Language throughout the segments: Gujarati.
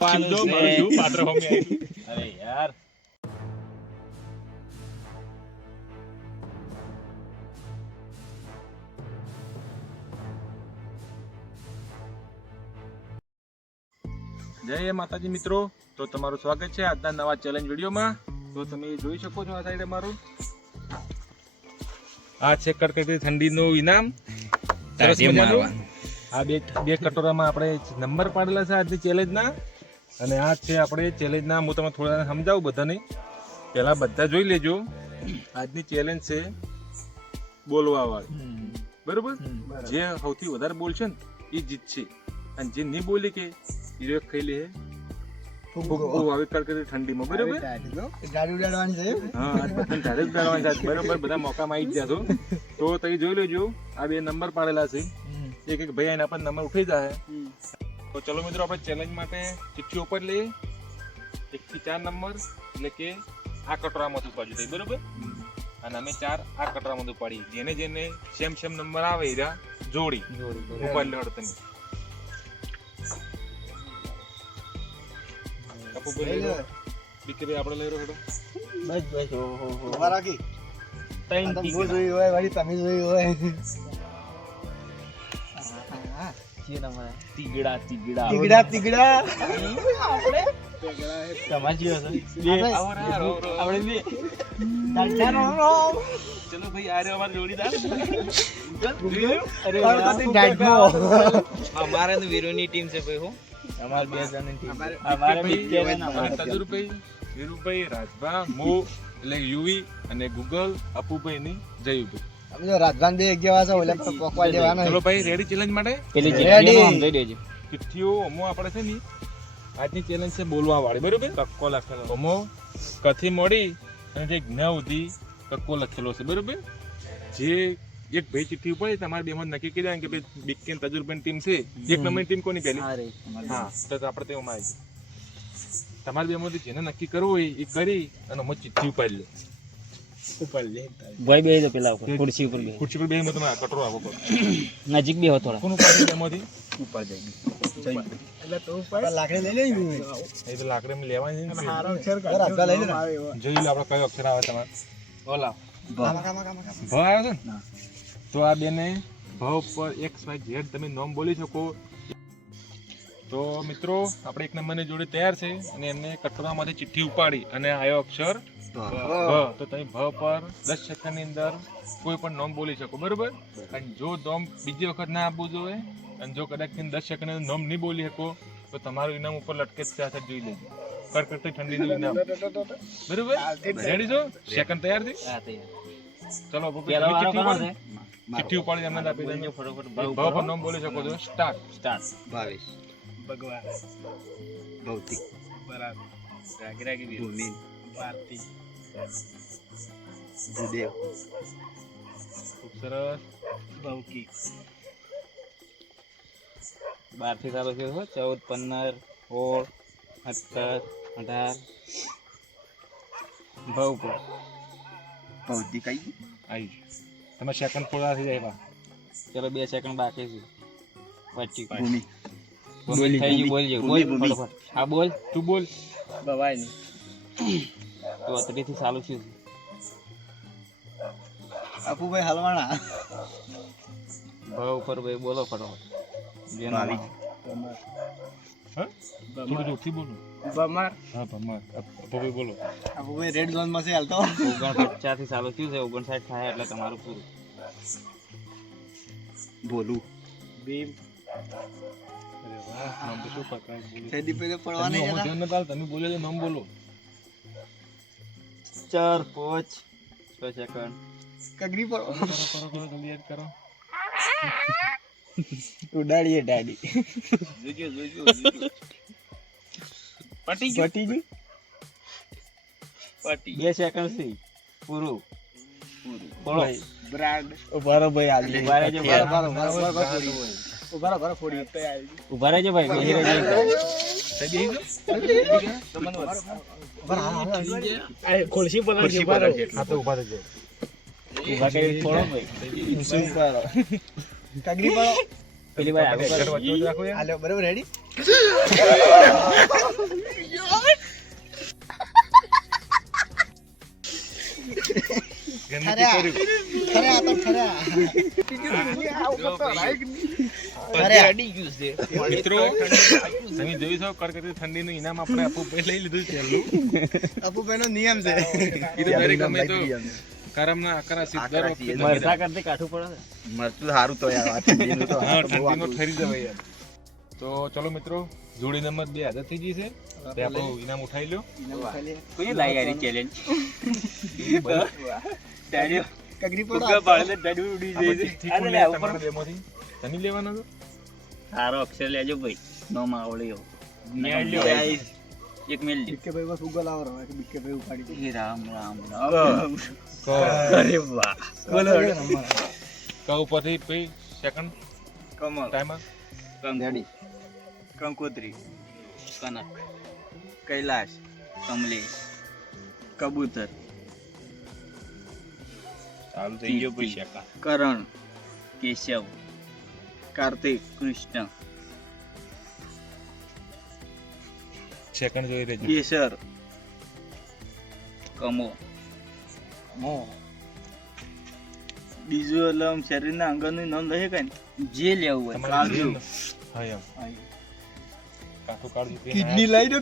શિવજો, મારું શિવ પાત્ર અરે યાર. જય માતાજી મિત્રો. તો તમારું સ્વાગત છે આજના નવા ચેલેન્જ વિડીયોમાં. તો તમે જોઈ શકો છો આ સાઈડ અમારું. આ છે કડકડતી ઠંડીનું ઇનામ. સરસ મજાનું. આ બે બે કટોરામાં આપણે નંબર પાડેલા છે આજની ચેલેન્જના અને આ છે આપણે ચેલેન્જના હું તમને થોડા સમજાવું બધાને. પહેલા બધા જોઈ લેજો. આજની ચેલેન્જ છે બોલવા વાળી બરોબર? જે સૌથી વધારે બોલશે ને એ જીતશે અને જે નહીં બોલી કે એ ખાઈ લે. ફૂગ. આવી કડકડતી ઠંડીમાં બરોબર? ગાડી ઉડાડવાની છે હા બધા છે. બરોબર બધા મોકામાં આવી જ જશો તો તમે જોઈ લેજો આ બે નંબર પાડેલા છે. એક એક ભાઈ એના પર નંબર ઉઠી જાય તો ચલો મિત્રો આપણે ચેલેન્જ માટે ચિઠ્ઠી ઉપર લઈએ. એકથી ચાર નંબર એટલે કે આ કટોરામાંથી ઉપાડ્યું થાય બરોબર? અને અમે ચાર આ કટોરામાંથી ઉપાડીએ. જેને જેને સેમ સેમ નંબર આવે એ રહ્યા જોડી ઉપાડી લેવડ તમે આપણે લઈ રહ્યો બસ બસ ઓહો ઊભા રાખી. તમે હું જોઈ હોય વળી તમે જોઈ હોય. તીગડા તીગડા. તીગડા તીગડા. સમજ્યો આપણે બે. ચલો ભાઈ આ રહ્યો અમાર જોડીદાર. અમારે તો વીરોની ટીમ છે ભાઈ હું. અમારે બે જણની ટીમ. અમારે તજુરભાઈ વીરુભાઈ રાજભા મો એટલે યુવી અને ગૂગલ અપુભાઈ ની જયુભાઈ. અમે બે એક જેવા છે ઓલે પર દેવાના ચલો ભાઈ રેડી ચેલેન્જ માટે? પેલી Ready. ચિઠ્ઠીઓ સમજાઈ દેજો. ચિઠ્ઠીઓ અમો આપણે છે ને આજની ચેલેન્જ છે બોલવા વાળી. બરોબર? કક્કો લખેલો. અમો કથી મોડી અને જે જ્ઞ ઉધી કક્કો લખેલો છે. બરોબર? જે એક ભાઈ ચિઠ્ઠી ઉપર તમારે બેમાં નક્કી કરી કે ભાઈ અને તજુરભાઈ ટીમ છે. એક નંબરની ટીમ કોની પહેલી? હા તો આપણે તેમાં આવી જાય તમારે બેમાંથી જેને નક્કી કરવું હોય એ કરી અને અમે ચિઠ્ઠી ઉપાડી લે. લે ભાઈ બે તો પેલા ઉપર ખુરશી ઉપર બે ખુરશી પર બે ના કટરો આપો પર નજીક બે હો થોડા. કોણ તો ઉપર લાકડી લઈ લેવી એ તો લાકડી મે લેવાની છે ને. રાજભા લઈ લે જોઈ લે આપણે કયો અક્ષર આવે તમારે. ઓલા. કામા, કામા, કામા, કામા. ભ આવ્યો છે ને? તો આ બેને ભ ઉપર એક્સ વાય ઝેડ તમે નોમ બોલી શકો. તો મિત્રો આપણે એક નંબરની જોડે તૈયાર છે અને એમને કટોરામાંથી ચિઠ્ઠી ઉપાડી અને આયો અક્ષર ભ તો તમે ભ પર દસ સેકન્ડની અંદર કોઈ પણ નોમ બોલી શકો બરોબર? અને જો નોમ બીજી વખત ના આપવું જોઈએ અને જો કદાચ તમે દસ સેકન્ડ નોમ નહીં બોલી શકો તો તમારું ઇનામ ઉપર લટકે જ સાથે જોઈ લેજો. કડકડતી ઠંડીનું ઇનામ. બરોબર? રેડી છો? સેકન્ડ તૈયાર છે? ચલો ચિઠ્ઠી ઉપાડો. છે? એમને આપી દેજો ફટોફટ ભ પર નોમ બોલી શકો છો. સ્ટાર્ટ સ્ટાર્ટ ભાવેશ ભૌતિક. ભૂમિ. ભૂદેવ ખૂબ સરસ બારથી ચાલુ થયો છે ચૌદ પંદર સોળ સત્તર અઢાર. ભાવ પર ભૌતિક આવી આવી તમે સેકન્ડ પૂરા થઈ જાય ચલો બે સેકન્ડ બાકી છે. પચી ભૂમિ. બોલ થઈ ગયું બોલ બોલ. હા બોલ. તું બોલ. તો અત્યારથી ચાલુ થયું છે. અપુભાઈ હલવાણા ભાવ ઉપર ભાઈ બોલો પડો જેનો આવી થોડું જોરથી બોલો. હા બમાર અપુભાઈ બોલો. અપુભાઈ રેડ ઝોનમાં છે હાલ તો. ઓગણપચાસથી ચાલુ થયું છે ઓગણસાઠ થાય એટલે તમારું પૂરું. ભોલું અરે વાહ નામ તો શું પકડાય બોલો? પડવાની તમે બોલે તો નામ બોલો. ચાર પાંચ. છ સેકન્ડ કગરી પર કરો કરો જલ્દી યાદ કરો. ઉડાડીએ ડાડી. જોજો જોજો જોજો. પટી ગયું. પટી ગયું? પટી બે સેકન્ડથી. પૂરું. બોલો. બ્રાન્ડ ઉભારો ભાઈ હાલ. ઊભા રહેજો ભાઈ. ઉભારો ઉભારો ઉભારો ઉભારો ઉભારો ફોડી ઊભા રહેજો ભાઈ સાહેબ બેસી જાઓ. ખુરશી પર તો ઊભા થજો ઊભા કરી છોડો ભાઈ ઉભારો પેલી ભાઈ આગળ રાખો. હાલો બરોબર રેડી ગમે તે કર્યું. ખરા તો ખરા મિત્રો તમે જોઈ છો કડકડતી ઠંડીનું ઇનામ આપણે આપવું લઈ લીધું છે પહેલું. અપુભાઈનો નિયમ છે. એ તો દરેક ગમે તો કરમના આકરા સિદ્ધારો મરસા કરતી કાઠું પડે મરચું સારું તો યાર આ ઠંડીનું તો હા ઠંડીમાં ઠરી જવાય યાર. તો ચલો મિત્રો જોડી નંબર બે આદત થઈ ગઈ છે. તે આપણું ઇનામ ઉઠાઈ લ્યો. કોઈ લાઈ યાર ચેલેન્જ ડાડ્યો કગરી પડો ઉડી જાય છે. લે લે, તમે લેવાનો છો સારો અક્ષર લેજો ભાઈ. નો માવળીઓ. એક મેલ લ્યો. બીકે ભાઈ બસ ઉગલ આવો રહો કે બીકે ભાઈ ઉપાડી દે. રામ રામ રામ. કહો અરે વાહ. બોલો. કઉ પછી પછી સેકન્ડ કમલ. ટાઈમર કંકોત્રી કંકોત્રી. કનક. કૈલાશ કમલેશ. કબૂતર. ચાલુ થઈ ગયો પછી કરણ. કેશવ. કાર્તિક કૃષ્ણ. સેકન્ડ જોઈ લેજો. કેસર કમો. બીજું એટલે આમ શરીરના અંગનું નામ લખે કઈ જે લેવું હોય કાજુ. કિડની લઈ દો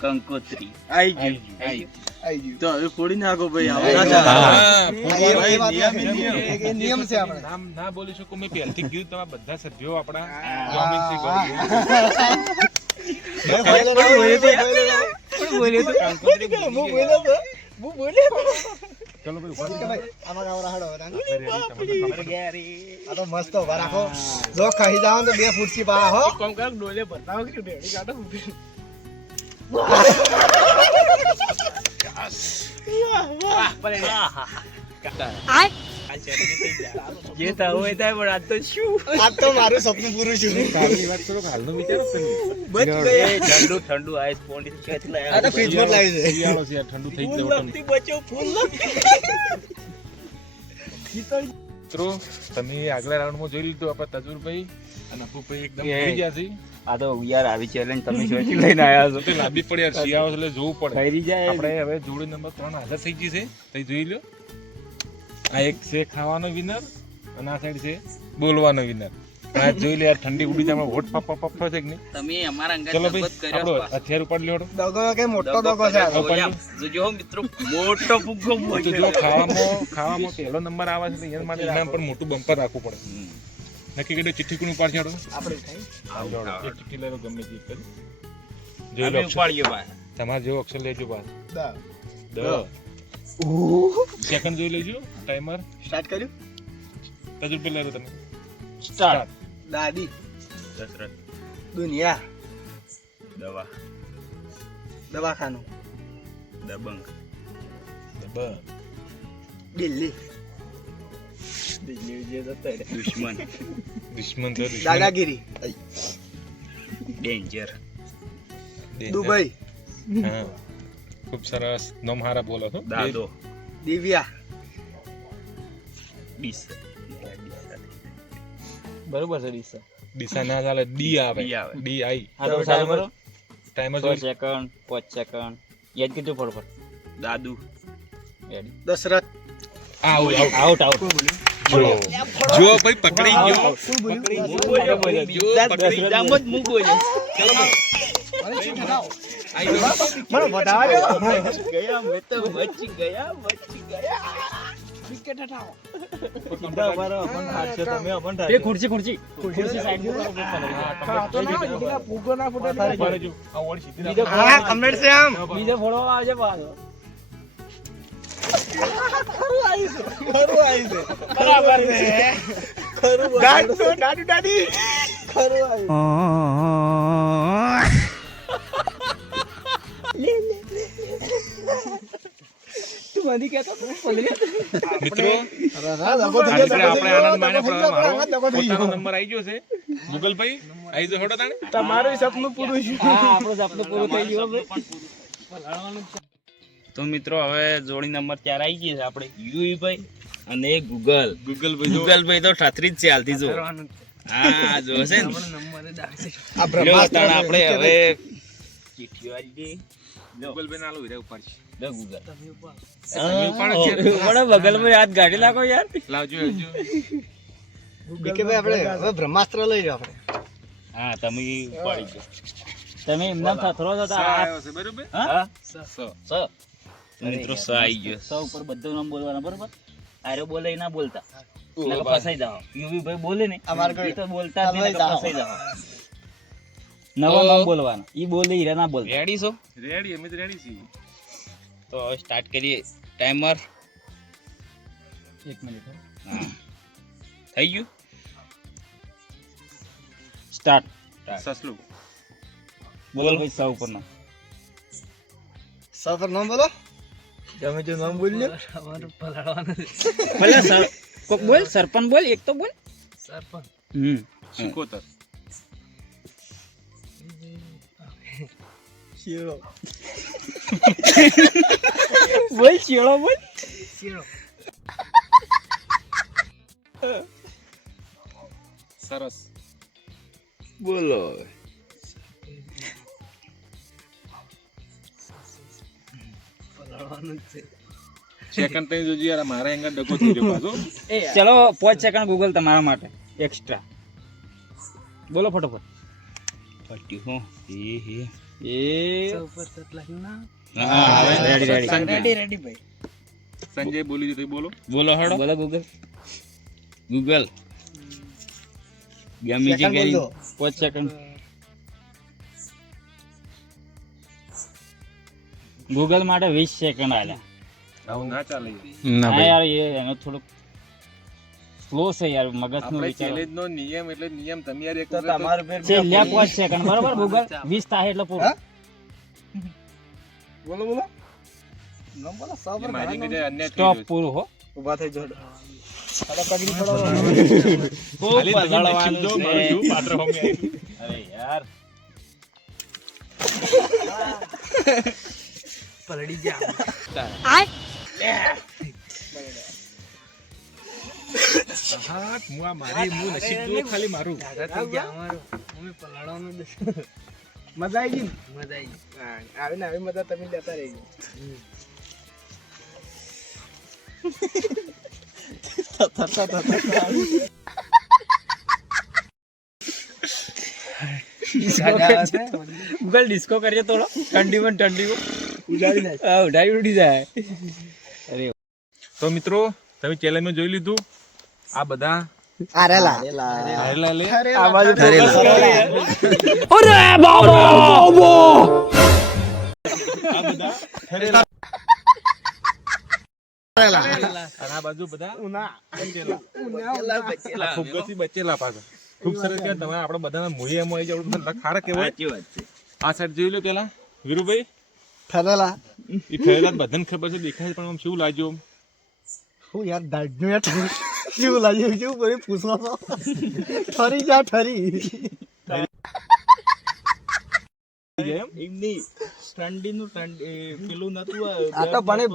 કંકોત્રી. આઈ ગયું આઈ આઈ આઈ ગયું તો હવે ફોડી નાખો ભાઈ આવો રાજા એ નિયમ, એ- એ નિયમ છે આપણે નામ ના બોલી શકું મેં પહેલથી કીધું તમારા બધા સભ્યો આપણા બોલ્યો ના. કંકોત્રી હું બોલી બોલ્યો તો. હું બોલ્યો તો. ચલો ભાઈ ઊભા કે રહો. ભાઈ, તમે આગલા રાઉન્ડમાં જોઈ લીધું આપણે તજુરભાઈ અને અપુભાઈ એકદમ ગયા છે આ તો યાર આવી ચેલેન્જ તમે શોધી લઈને આવ્યા છો. તો લાંબી પડે યાર શિયાળો એટલે જોવું પડે. ખરી જાય આપણે હવે જોડી નંબર ત્રણ હાજર થઈ ગઈ છે તે જોઈ લો આ એક છે ખાવાનો વિનર અને આ સાઈડ છે બોલવાનો વિનર આ જોઈ લે યાર ઠંડી ઉડી જાય હોટ પપ પપ પપ છે કે નહીં? તમે અમારા અંગત ચલો ભાઈ કર્યો આપણો હથિયાર ઉપર લેવડો દગો કે મોટો દગો છે? જોજો મિત્રો મોટો ફુગ્ગો મોટો જો ખાવામાં ખાવામાં પહેલો નંબર આવે છે તો એના માટે ઇનામ પર મોટું બમ્પર રાખવું પડે. નક્કી કરી ચિઠ્ઠી કોણ ઉપાડશે છાડો આપણે ચિઠ્ઠી લઈ ગમે તે કરી. જોઈ લો. ઉપાડ્યો ભાઈ તમારે જેવો અક્ષર લેજો બા. દા. દ સેકન્ડ જોઈ લેજો ટાઈમર સ્ટાર્ટ કર્યું? તજુર્બે લઈ લો તમે. સ્ટાર્ટ દાદી. દશરથ. દુનિયા. દવા. દવાખાનું. દબંગ દબંગ. દિલ્હી. દુશ્મન દુશ્મન તો દુશ્મન. દાદાગીરી ડેન્જર Danger. દુબઈ હા ખૂબ સરસ નોમ હારા બોલો છો દાદો દિવ્યા ડીસ બરોબર છે ડીસા દિશા ના ચાલે ડી આવે ડી આવે. ડી આઈ હાલો ચાલુ કરો ટાઈમર જોઈ સેકન્ડ પાંચ સેકન્ડ યાદ કીધું ફટાફટ દાદુ ready Dashrath out out out out જો ભાઈ પકડી ગયો. શું બોલ્યું? પકડી જામ જ મું બોલ્યો આઈ મને બતાવવા ગયા. મેં તો બચી ગયા બચી ગયા ખુરશી ખુરશી. ખુરશી સાઈડ છે બીજો ફોડો આવશે પાછો. છે બરાબર છે દાદુ દાદુ દાદી. ખરું મિત્રો આપણે આનંદ. પોતાનો નંબર આવી ગયો છે. ગૂગલભાઈ આવી તાણે? તમારું સપનું પૂરું આપણું સપનું પૂરું થઈ ગયું તો મિત્રો હવે જોડી નંબર ચાર આવી ગઈ છે આપણે. યુઈ ભાઈ અને ગૂગલ. ગૂગલ ભાઈ ગૂગલ ભાઈ તો ઠાત્રી જ છે હાલથી જો. હા જો છે ને. આપણે હવે ચીઠીઓ આવી ગૂગલ ભાઈ ના આલું વિરા ઉપર લે ગૂગલ. છે. બગલમાં હાથ ગાડી લાગો યાર. લાવજો આપણે હવે બ્રહ્માસ્ત્ર લઈ લો આપણે. હા તમે ઉપાડી દો. તમે એમના થથરો છો તો સા આ આવ્યો છે બરોબર? હા? સો. સ. મિત્રો સ આવી ગયો. સ ઉપર બધું નામ બોલવાના બરોબર? આરે બોલે ના બોલતા. એટલે ફસાઈ જાવ યુવી ભાઈ બોલે ને અમારે તો બોલતા જ નહીં. ફસાઈ જાવ નવા નામ બોલવાના. ઈ બોલે હીરા ના બોલતા રેડી છો? રેડી અમે રેડી છીએ. તો સ્ટાર્ટ કરીએ. ટાઈમર એક મિનિટ થઈ ગયું? સ્ટાર્ટ સસલું. બોલો ભાઈ સૌ ઉપર ના પર નામ બોલો. તમે જો નામ બોલ્યો? અમારું પલાળવાનું ભલે સર. કોક બોલ સરપંચ બોલ એક તો બોલ. સરપંચ. હમ. સિકોતર શિરો. બોલ શેળો બોલ. શીરો. સરસ. બોલો. સેકન્ડ તઈ જોજી યાર મારા એંગલ ડગો થઈ ગયો પાછો. ચલો 5 સેકન્ડ ગૂગલ તમારા માટે એક્સ્ટ્રા બોલો ફટાફટ. ફટ્યું હો. એ હે. એ. ઉપર લાગ્યું ના હા રેડી રેડી સંજય રેડી ભાઈ. સંજય બોલી દીધું બોલો. બોલો હડો. બોલો ગૂગલ ગૂગલ ગમે જે Second કરી. પાંચ સેકન્ડ ગૂગલ માટે વીસ સેકન્ડ આલ્યા આવું ના ચાલે. યાર એ એનો થોડુંક સ્લો છે યાર મગજનો નું આપણે વિચાર. ચેલેન્જ નો નિયમ એટલે નિયમ તમે યાર એક તમારું પાંચ સેકન્ડ બરોબર? ગૂગલ થાય એટલે પૂરું? બોલો બોલો. મારી થઈ સ્ટોપ ગયો હો. ઊભા થઈ જોડો હાલો પગડી પડો ખાલી તમે નસીબ મારું પાત્ર હોમે. અરે યાર. પલળી જા હા હું આ મારી હું નસીબ જો ખાલી મારું. દાદા થઈ જા અમારું અમે પલાળવાનું જ મજા આવી ગઈ મજા આવી આવીને આવી મજા તમે લેતા રહી ગૂગલ ડિસ્કો કરીએ થોડો. ઠંડીમાં ને ઠંડીમાં. ઉડાવી નાખ. ઉડી જાય. તો મિત્રો તમે ચેલેન્જ જોઈ લીધું. આ બધા ખૂબ બધા સરસ કહેવાય તમે આપણે બધાના મોહી એમ આવી જાય આપણે ખારા કહેવાય સાચી વાત છે. આ સાઈડ જોઈ લો પેલા વીરુભાઈ? ઠરેલા એ ખરેખર બધાને ખબર છે દેખાય પણ આમ શું લાગ્યું હું યાર દાઢનું યાર શું લાગ્યું? શું કરી પૂછવા ઠરી જા ઠરી. એમની ઠંડીનું ઠંડી પેલું નતું આ તો પાણી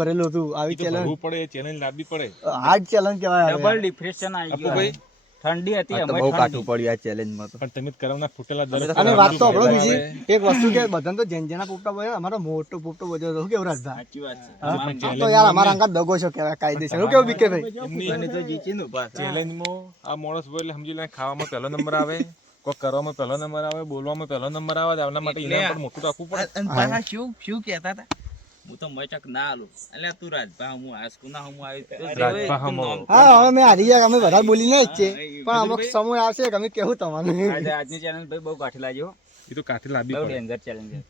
ભરેલું હતું. આવી ચેલેન્જ પડે ચેલેન્જ લાવવી પડે. હાર્ડ ચેલેન્જ કહેવાય ડબલ ડિપ્રેશન આવી ગયું ઠંડી હતી અમે ઠંડી. પણ તમે જ કરાવના ફૂટેલા દર અને વાત તો આપણો બીજી એક વસ્તુ કે બધાને તો જેન જેના પોપટા બોલે અમારો મોટો પોપટો બોલ્યો તો કેવું રાજભા સાચી વાત છે. આ તો યાર અમારા અંગા દગો છો કેવા કાયદેસર. શું કેવું બીકે ભાઈ? એમની ચેલેન્જમાં આ માણસ બોલે સમજી લે ખાવામાં પહેલો નંબર આવે કોઈ કરવામાં પહેલો નંબર આવે બોલવામાં પહેલો નંબર આવે આવના માટે ઇનામ પણ મોટું રાખવું પડે. શું શું કહેતા હતા? હું તો મચક ના આલું. એટલે તું રાજભા હું આસકુ ના હું આવી. હા હવે મેં હારી ગયા અમે બધા બોલી જ છે. પણ અમુક સમય આવશે કે અમે કેવું તમારું? આજે આજની ચેલેન્જ ભાઈ બહુ કાઠી લાગ્યો. એ તો કાથી લાવવી બહુ ડેન્જર ચેલેન્જ છે.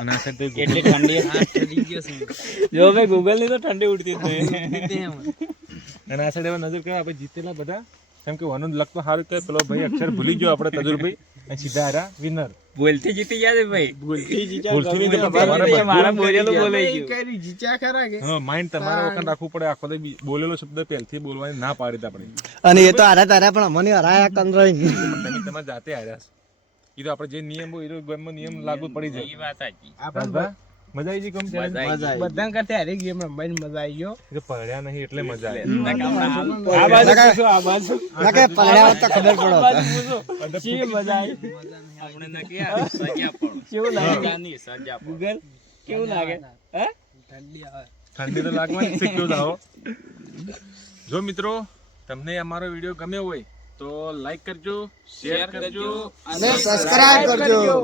અને આ સાઈડ તો કેટલી ઠંડી ઠરી ગયો છું. જો ભાઈ ગૂગલની તો ઠંડી ઉડતી જ નહીં. તેમ અને આ સાઈડ હવે નજર કરે આપણે જીતેલા બધા. કેમ કે વનુ લક સારું કે પેલો ભાઈ અક્ષર ભૂલી ગયો આપડે તજુરભાઈ અને સીધા હારા વિનર બોલતી જીતી ગયા છે ભાઈ. ભૂલથી નહીં તો મારા તમારા મારા બોલેલો બોલે ગયું કઈ ખરા કે? હા માઇન્ડ તમારે વખત રાખવું પડે. આખો દી બોલેલો શબ્દ પહેલથી બોલવાની ના પાડી આપણે. અને એ તો આરા તારા પણ અમને હરાયા કંદ્રાઈ તમે તમારે જાતે હાર્યા છો. એ તો આપણે જે નિયમ હોય એ તો ગમે નિયમ લાગુ પડી એ વાત સાચી. રાજભા મજા આવી ગઈ કમ મજા આવી મજા આવી બધાને કરતા હારી ગેમ રમવાની મજા આવી ગયો કે પડ્યા નહીં એટલે મજા આવી આ બાજુ પૂછો, આ બાજુ. ના કે પડ્યા તો ખબર પડો શી મજા આવી? આપણે ના કે સજા પડો. કેવું લાગે? ગાની સજા પડો. ગૂગલ કેવું લાગે? હે? ઠંડી આવે. ઠંડી તો લાગવાની જો મિત્રો તમને અમારો વીડિયો ગમ્યો હોય તો લાઈક કરજો શેર કરજો અને સબસ્ક્રાઇબ કરજો.